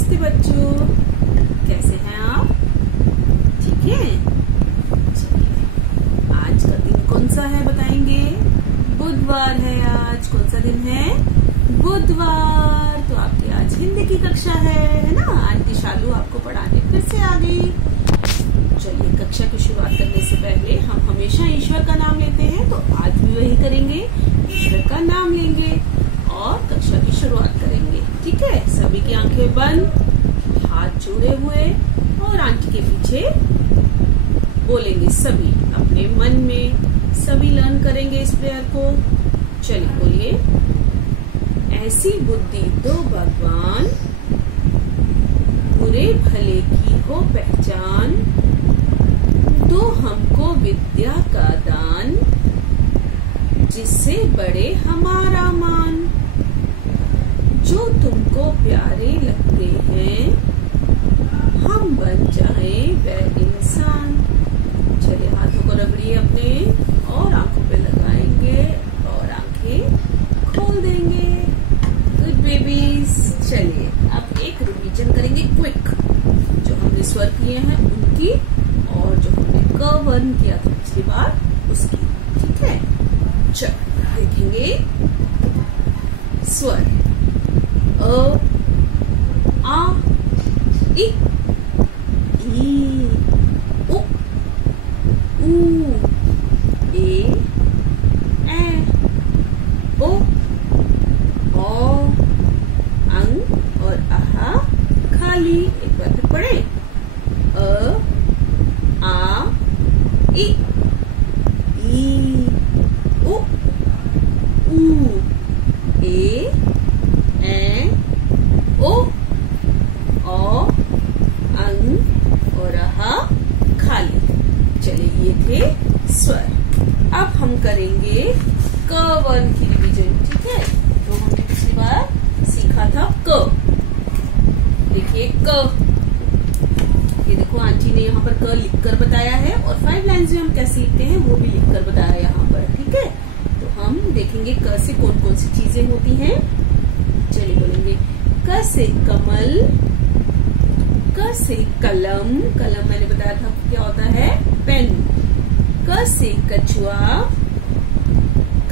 नमस्ते बच्चों, कैसे हैं आप? ठीक है। चलिए, आज का दिन कौन सा है बताएंगे? बुधवार है। आज कौन सा दिन है? बुधवार। तो आपकी आज हिंदी की कक्षा है ना? आंटी शालू आपको पढ़ाने फिर से आ गई। चलिए, कक्षा की शुरुआत करने से पहले हम हमेशा ईश्वर का नाम लेते हैं, तो आज भी वही करेंगे। ईश्वर का नाम लेंगे और कक्षा की शुरुआत करेंगे। ठीक है। सभी की आंखें बंद, हाथ जोड़े हुए और आंटी के पीछे बोलेंगे सभी अपने मन में। सभी लर्न करेंगे इस प्रेयर को। चलिए बोलिए। ऐसी बुद्धि दो भगवान, बुरे भले की हो पहचान, दो हमको विद्या का दान, जिससे बढ़े हमारा मान। जो तुमको प्यारे लगते हैं, हम बन जाएं वह इंसान। चलिए, हाथों को रगड़िए अपने और आंखों पे लगाएंगे और आंखें खोल देंगे। Good babies. चलिए, अब एक रिवीजन करेंगे क्विक। जो हमने स्वर किए हैं उनकी और जो हमने क वर्ण किया था पिछली बार उसकी। ठीक है। चलो देखेंगे। स्वर अ, आ, इ, उ, ऊ, ए, ओ, अंग और आहा खाली। एक बार फिर पढ़े। अ, आ, इ, उ, ए, ओ, अंग और आहा खाली। चलिए, ये थे स्वर। अब हम करेंगे क वर्ण की रिवीजन। ठीक है। तो हमने पिछली बार सीखा था क। देखिए क, ये देखो आंटी ने यहाँ पर क लिखकर बताया है और 5 लाइन्स में हम कैसे लिखते हैं वो भी लिखकर बताया यहाँ पर। ठीक है। तो हम देखेंगे क से कौन कौन सी चीजें होती हैं। चलिए बोलेंगे। क से कमल, क से कलम। कलम मैंने बताया था क्या होता है? पेन। क से कछुआ,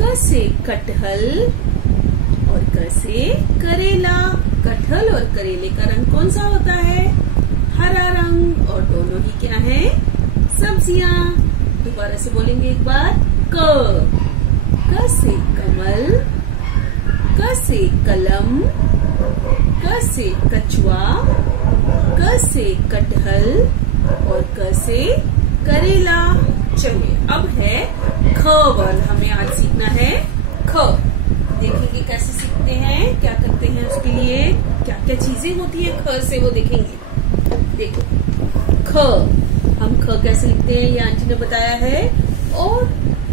क से कटहल और क से करेला। कटहल और करेले का रंग कौन सा होता है? हरा रंग। और दोनों ही क्या है? सब्जियां। दोबारा से बोलेंगे एक बार। क से कमल, क से कलम, क से कछुआ, क से कटहल और क से करेला। चलिए, अब है ख वर्ण। हमें आज सीखना है ख। देखेंगे कैसे सीखते हैं, क्या करते हैं उसके लिए, क्या क्या चीजें होती है ख से, वो देखेंगे। देखो ख, हम ख कैसे लिखते हैं ये आंटी ने बताया है और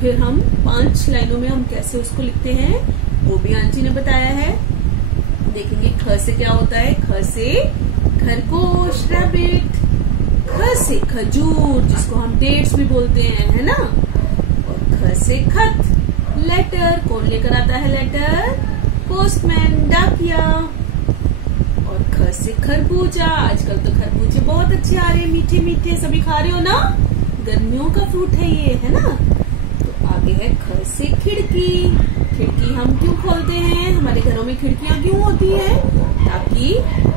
फिर हम 5 लाइनों में हम कैसे उसको लिखते हैं वो भी आंटी ने बताया है। देखेंगे ख से क्या होता है। ख से खरगोश, रैबिट। ख से खजूर, जिसको हम डेट्स भी बोलते हैं, है ना। और ख से खत, लेटर। कौन लेकर आता है लेटर? पोस्टमैन, डाकिया। और ख से खरबूजा। आजकल तो खरबूजे बहुत अच्छे आ रहे हैं, मीठे मीठे। सभी खा रहे हो ना? गर्मियों का फ्रूट है ये, है ना। तो आगे है ख से खिड़की। खिड़की हम क्यों खोलते हैं? हमारे घरों में खिड़कियां क्यों होती हैं? ताकि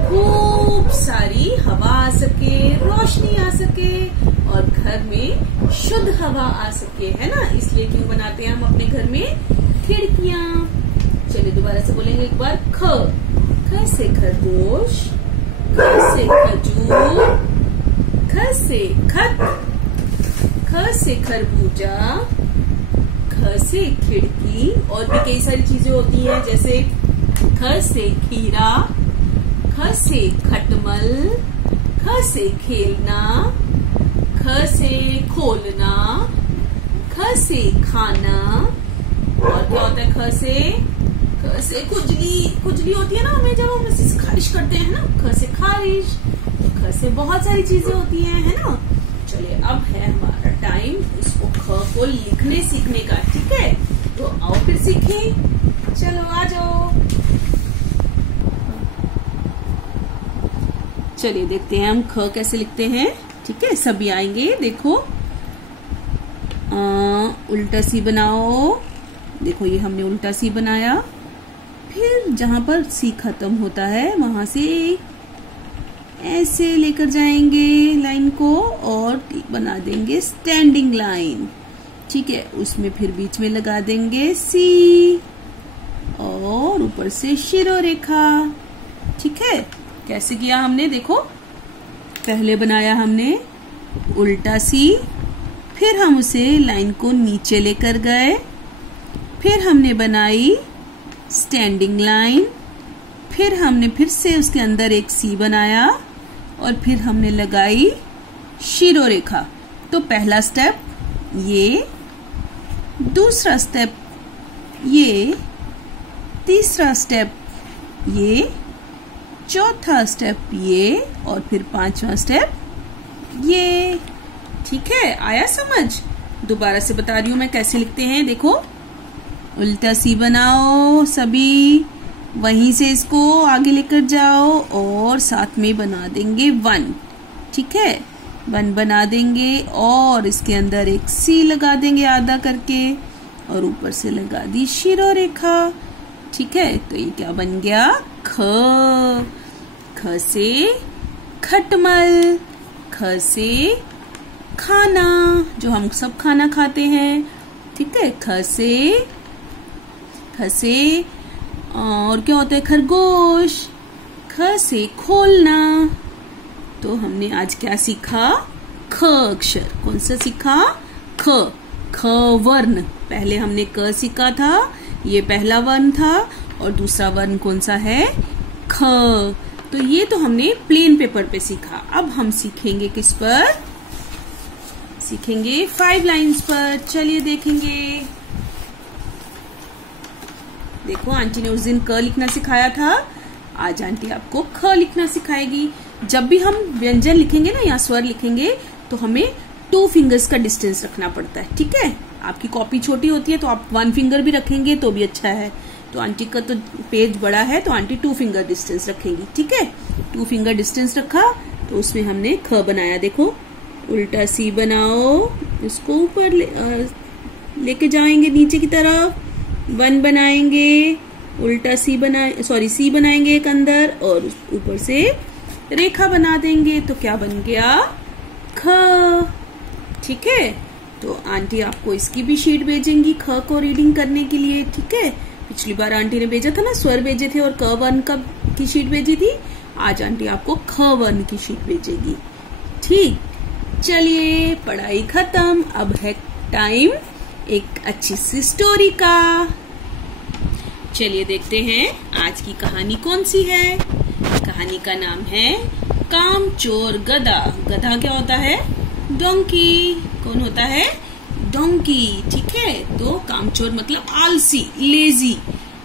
खूब सारी हवा आ सके, रोशनी आ सके और घर में शुद्ध हवा आ सके, है ना। इसलिए क्यों बनाते हैं हम अपने घर में खिड़कियां। चलिए दोबारा से बोलेंगे एक बार। ख से खरगोश, ख से खजूर, ख से खत, ख से खरबूजा, ख से खिड़की। और भी कई सारी चीजें होती हैं, जैसे ख से खीरा, ख से खटमल, ख से खेलना, ख से खोलना, ख से खाना। और क्या होता है ख से? ख से खुजली। खुजली होती है ना हमें जब हम इसे खारिश करते हैं ना। ख से खारिश। ख से बहुत सारी चीजें होती हैं, है ना। चलिए, अब है हमारा टाइम इसको ख को लिखने सीखने का। ठीक है। तो आओ फिर सीखें। चलो आ जाओ। चलिए देखते हैं हम ख कैसे लिखते हैं। ठीक है, सभी आएंगे। देखो उल्टा सी बनाओ। देखो ये हमने उल्टा सी बनाया, फिर जहां पर सी खत्म होता है वहां से ऐसे लेकर जाएंगे लाइन को और बना देंगे स्टैंडिंग लाइन। ठीक है, उसमें फिर बीच में लगा देंगे सी और ऊपर से शिरोरेखा। ठीक है, कैसे किया हमने? देखो पहले बनाया हमने उल्टा सी, फिर हम उसे लाइन को नीचे लेकर गए, फिर हमने बनाई स्टैंडिंग लाइन, फिर हमने फिर से उसके अंदर एक सी बनाया और फिर हमने लगाई शिरोरेखा। तो पहला स्टेप ये, दूसरा स्टेप ये, तीसरा स्टेप ये, चौथा स्टेप ये और फिर पांचवा स्टेप ये। ठीक है, आया समझ? दोबारा से बता रही हूं मैं कैसे लिखते हैं। देखो उल्टा सी बनाओ सभी, वहीं से इसको आगे लेकर जाओ और साथ में बना देंगे 1। ठीक है, 1 बना देंगे और इसके अंदर एक सी लगा देंगे आधा करके और ऊपर से लगा दी शिरोरेखा। ठीक है, तो ये क्या बन गया? ख। ख से खटमल, ख से खाना, जो हम सब खाना खाते हैं। ठीक है, ख से और क्या होता है? खरगोश। ख से खोलना। तो हमने आज क्या सीखा? ख अक्षर। कौन सा सीखा? ख। ख वर्ण। पहले हमने क सीखा था, ये पहला वर्ण था, और दूसरा वर्ण कौन सा है? ख। तो ये तो हमने प्लेन पेपर पे सीखा। अब हम सीखेंगे किस पर? सीखेंगे 5 लाइन्स पर। चलिए देखेंगे। देखो आंटी ने उस दिन क लिखना सिखाया था, आज आंटी आपको ख लिखना सिखाएगी। जब भी हम व्यंजन लिखेंगे ना या स्वर लिखेंगे तो हमें 2 फिंगर्स का डिस्टेंस रखना पड़ता है। ठीक है, आपकी कॉपी छोटी होती है तो आप 1 फिंगर भी रखेंगे तो भी अच्छा है। तो आंटी का तो पेज बड़ा है तो आंटी 2 फिंगर डिस्टेंस रखेंगी। ठीक है, 2 फिंगर डिस्टेंस रखा तो उसमें हमने ख बनाया। देखो उल्टा सी बनाओ, इसको ऊपर लेके जाएंगे नीचे की तरफ, 1 बनाएंगे, उल्टा सी सी बनाएंगे एक अंदर और ऊपर से रेखा बना देंगे। तो क्या बन गया? ख। ठीक है, तो आंटी आपको इसकी भी शीट भेजेंगी ख को रीडिंग करने के लिए। ठीक है, पिछली बार आंटी ने भेजा था ना, स्वर भेजे थे और क वर्ण की शीट भेजी थी। आज आंटी आपको ख वर्ण की शीट भेजेगी। ठीक, चलिए पढ़ाई खत्म। अब है टाइम एक अच्छी सी स्टोरी का। चलिए देखते हैं आज की कहानी कौन सी है। कहानी का नाम है कामचोर गधा। गधा क्या होता है? डोंकी। कौन होता है? डोंकी। ठीक है, तो कामचोर मतलब आलसी, लेजी,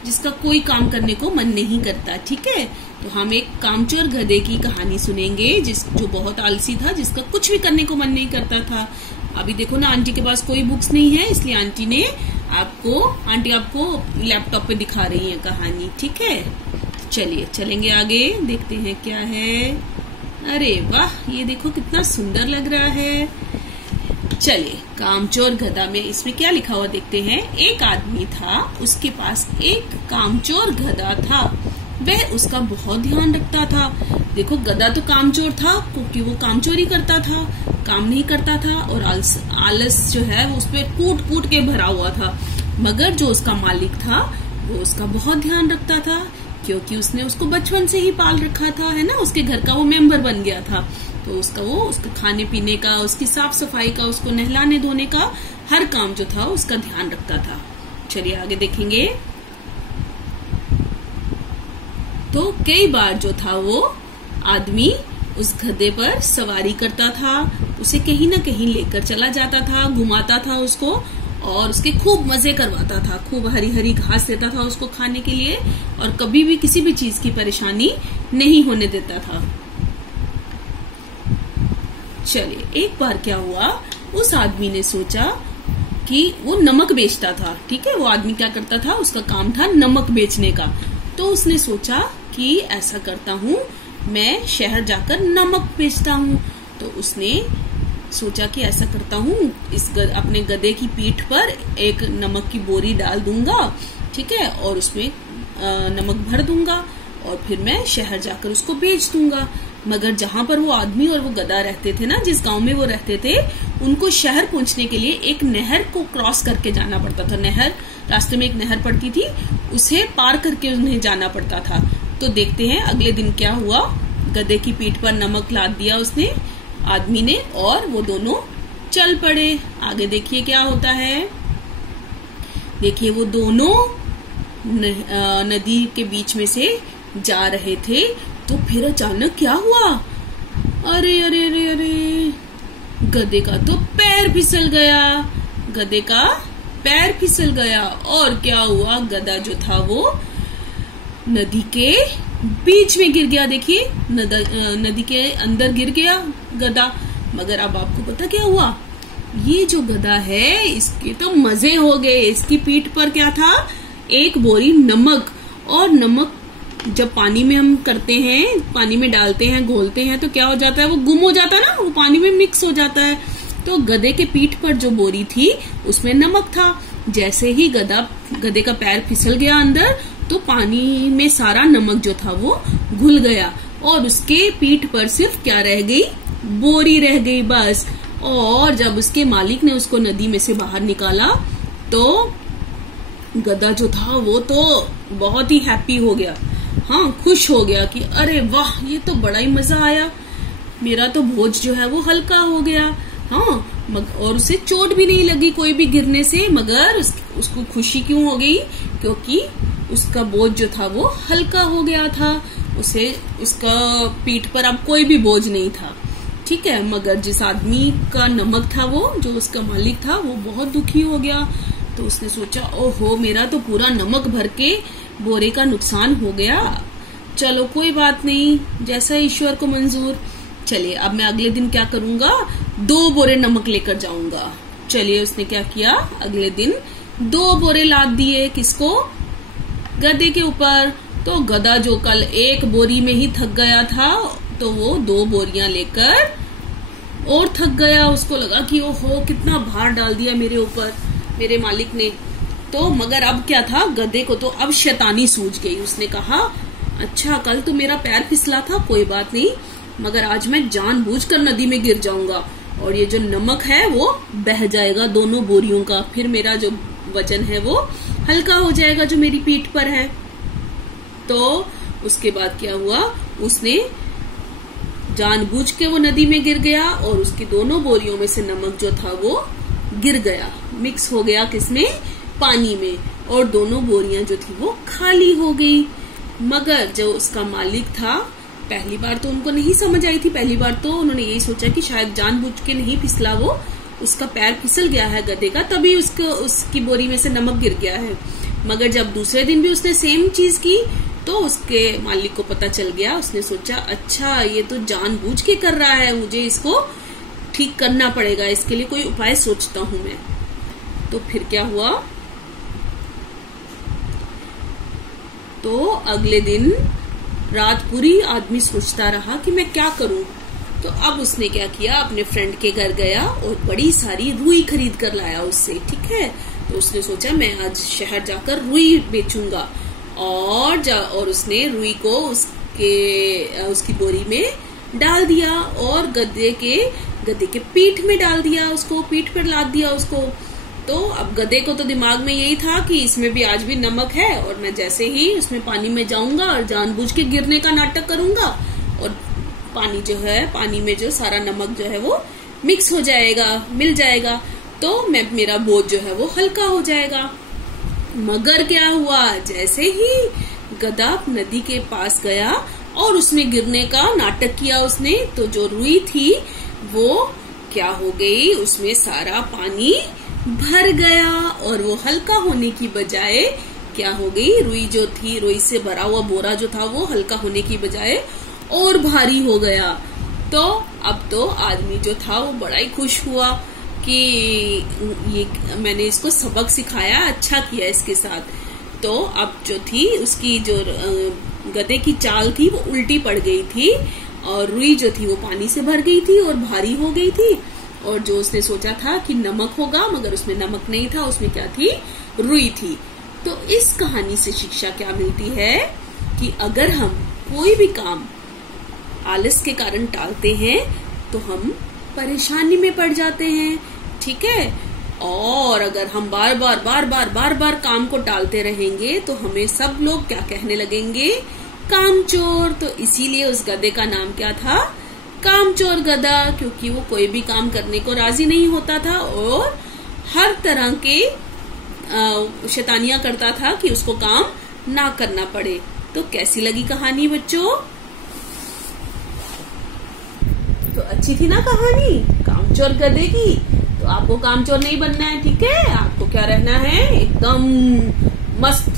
जिसका कोई काम करने को मन नहीं करता। ठीक है, तो हम एक कामचोर गधे की कहानी सुनेंगे जो बहुत आलसी था, जिसका कुछ भी करने को मन नहीं करता था। अभी देखो ना, आंटी के पास कोई बुक्स नहीं है, इसलिए आंटी आपको लैपटॉप पे दिखा रही है कहानी। ठीक है, चलिए चलेंगे आगे, देखते हैं क्या है। अरे वाह, ये देखो कितना सुंदर लग रहा है। चलिए, कामचोर गधा में इसमें क्या लिखा हुआ देखते हैं। एक आदमी था, उसके पास एक कामचोर गधा था। वह उसका बहुत ध्यान रखता था। देखो गधा तो कामचोर था क्योंकि वो कामचोरी करता था, काम नहीं करता था और आलस जो है वो उसपे कूट कूट के भरा हुआ था। मगर जो उसका मालिक था वो उसका बहुत ध्यान रखता था क्योंकि उसने उसको बचपन से ही पाल रखा था, है ना, उसके घर का वो मेंबर बन गया था। तो उसका खाने पीने का, उसकी साफ सफाई का, उसको नहलाने धोने का हर काम जो था उसका ध्यान रखता था। चलिए आगे देखेंगे। तो कई बार जो था वो आदमी उस गधे पर सवारी करता था, उसे कहीं ना कहीं लेकर चला जाता था, घुमाता था उसको और उसके खूब मजे करवाता था, खूब हरी हरी घास देता था उसको खाने के लिए और कभी भी किसी भी चीज की परेशानी नहीं होने देता था। चलिए, एक बार क्या हुआ, उस आदमी ने सोचा कि वो नमक बेचता था। ठीक है, वो आदमी क्या करता था, उसका काम था नमक बेचने का। तो उसने सोचा कि ऐसा करता हूँ, मैं शहर जाकर नमक बेचता हूँ। तो उसने सोचा कि ऐसा करता हूँ, अपने गधे की पीठ पर एक नमक की बोरी डाल दूंगा, ठीक है, और उसमें नमक भर दूंगा और फिर मैं शहर जाकर उसको बेच दूंगा। मगर जहां पर वो आदमी और वो गधा रहते थे ना, जिस गांव में वो रहते थे, उनको शहर पहुंचने के लिए एक नहर को क्रॉस करके जाना पड़ता था। नहर, रास्ते में एक नहर पड़ती थी, उसे पार करके उन्हें जाना पड़ता था। तो देखते हैं अगले दिन क्या हुआ। गधे की पीठ पर नमक लाद दिया उसने, आदमी ने, और वो दोनों चल पड़े। आगे देखिए क्या होता है। देखिए वो दोनों नदी के बीच में से जा रहे थे, तो फिर अचानक क्या हुआ, अरे अरे अरे अरे, गधे का तो पैर फिसल गया। गधे का पैर फिसल गया और क्या हुआ, गधा जो था वो नदी के बीच में गिर गया। देखिए नदी के अंदर गिर गया गधा। मगर अब आपको पता क्या हुआ, ये जो गधा है इसके तो मजे हो गए। इसकी पीठ पर क्या था, एक बोरी नमक। और नमक जब पानी में हम करते हैं, पानी में डालते हैं, घोलते हैं, तो क्या हो जाता है, वो गुम हो जाता है ना, वो पानी में मिक्स हो जाता है। तो गधे के पीठ पर जो बोरी थी उसमें नमक था। जैसे ही गधे का पैर फिसल गया अंदर, तो पानी में सारा नमक जो था वो घुल गया और उसके पीठ पर सिर्फ क्या रह गई, बोरी रह गई बस। और जब उसके मालिक ने उसको नदी में से बाहर निकाला, तो गधा जो था वो तो बहुत ही हैप्पी हो गया, हाँ, खुश हो गया कि अरे वाह, ये तो बड़ा ही मजा आया, मेरा तो बोझ जो है वो हल्का हो गया। हाँ, और उसे चोट भी नहीं लगी कोई भी गिरने से। मगर उसको खुशी क्यों हो गई, क्योंकि उसका बोझ जो था वो हल्का हो गया था। उसका पीठ पर अब कोई भी बोझ नहीं था, ठीक है। मगर जिस आदमी का नमक था, वो जो उसका मालिक था, वो बहुत दुखी हो गया। तो उसने सोचा, ओहो, मेरा तो पूरा नमक भर के बोरे का नुकसान हो गया। चलो कोई बात नहीं, जैसा ईश्वर को मंजूर। चलिए अब मैं अगले दिन क्या करूंगा, 2 बोरे नमक लेकर जाऊंगा। चलिए उसने क्या किया, अगले दिन 2 बोरे लाद दिए। किसको, गधे के ऊपर। तो गधा जो कल 1 बोरी में ही थक गया था, तो वो 2 बोरियां लेकर और थक गया। उसको लगा कि ओहो, कितना भार डाल दिया मेरे ऊपर मेरे मालिक ने। तो मगर अब क्या था, गधे को तो अब शैतानी सूझ गई। उसने कहा, अच्छा कल तो मेरा पैर फिसला था, कोई बात नहीं, मगर आज मैं जानबूझकर नदी में गिर जाऊंगा और ये जो नमक है वो बह जाएगा दोनों बोरियों का। फिर मेरा जो वजन है वो हल्का हो जाएगा जो मेरी पीठ पर है। तो उसके बाद क्या हुआ, उसने जानबूझ के वो नदी में गिर गया और उसकी दोनों बोरियों में से नमक जो था वो गिर गया, मिक्स हो गया किसमें, पानी में, और दोनों बोरियां जो थी वो खाली हो गई। मगर जो उसका मालिक था, पहली बार तो उनको नहीं समझ आई थी। पहली बार तो उन्होंने यही सोचा कि शायद जानबूझ के नहीं फिसला, वो उसका पैर फिसल गया है गधे का, तभी उसकी बोरी में से नमक गिर गया है। मगर जब दूसरे दिन भी उसने सेम चीज की, तो उसके मालिक को पता चल गया। उसने सोचा, अच्छा ये तो जानबूझ के कर रहा है, मुझे इसको ठीक करना पड़ेगा, इसके लिए कोई उपाय सोचता हूं मैं। तो फिर क्या हुआ, तो अगले दिन रात पूरी आदमी सोचता रहा कि मैं क्या करूं। तो अब उसने क्या किया, अपने फ्रेंड के घर गया और बड़ी सारी रुई खरीद कर लाया उससे, ठीक है। तो उसने सोचा मैं आज शहर जाकर रुई बेचूंगा, और उसने रुई को उसकी बोरी में डाल दिया और गधे के पीठ में डाल दिया, उसको पीठ पर लाद दिया उसको। तो अब गधे को तो दिमाग में यही था कि इसमें भी आज भी नमक है और मैं जैसे ही उसमें पानी में जाऊंगा और जानबूझ के गिरने का नाटक करूंगा और पानी में जो सारा नमक जो है वो मिक्स हो जाएगा, मिल जाएगा, तो मेरा बोझ जो है वो हल्का हो जाएगा। मगर क्या हुआ, जैसे ही गधा नदी के पास गया और उसमें गिरने का नाटक किया उसने, तो जो रुई थी वो क्या हो गई, उसमें सारा पानी भर गया और वो हल्का होने की बजाय क्या हो गई, रुई से भरा हुआ बोरा जो था वो हल्का होने की बजाय और भारी हो गया। तो अब तो आदमी जो था वो बड़ा ही खुश हुआ कि ये मैंने इसको सबक सिखाया, अच्छा किया इसके साथ। तो अब जो थी उसकी जो गधे की चाल थी वो उल्टी पड़ गई थी और रुई जो थी वो पानी से भर गई थी और भारी हो गई थी। और जो उसने सोचा था कि नमक होगा, मगर उसमें नमक नहीं था, उसमें क्या थी, रुई थी। तो इस कहानी से शिक्षा क्या मिलती है कि अगर हम कोई भी काम आलस के कारण टालते हैं तो हम परेशानी में पड़ जाते हैं, ठीक है। और अगर हम बार बार काम को टालते रहेंगे तो हमें सब लोग क्या कहने लगेंगे, कामचोर। तो इसीलिए उस गधे का नाम क्या था, कामचोर गधा, क्योंकि वो कोई भी काम करने को राजी नहीं होता था और हर तरह के शैतानियां करता था कि उसको काम ना करना पड़े। तो कैसी लगी कहानी बच्चों? तो अच्छी थी ना कहानी कामचोर गधे की। तो आपको कामचोर नहीं बनना है, ठीक है। आपको क्या रहना है, एकदम मस्त,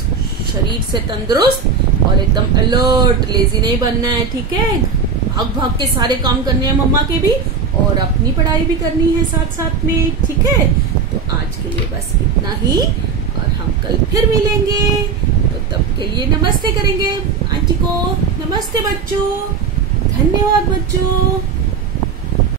शरीर से तंदुरुस्त और एकदम अलर्ट, लेजी नहीं बनना है, ठीक है। भाग भाग के सारे काम करने हैं मम्मा के भी, और अपनी पढ़ाई भी करनी है साथ साथ में, ठीक है। तो आज के लिए बस इतना ही, और हम कल फिर मिलेंगे। तो तब के लिए नमस्ते करेंगे आंटी को। नमस्ते बच्चों, धन्यवाद बच्चों।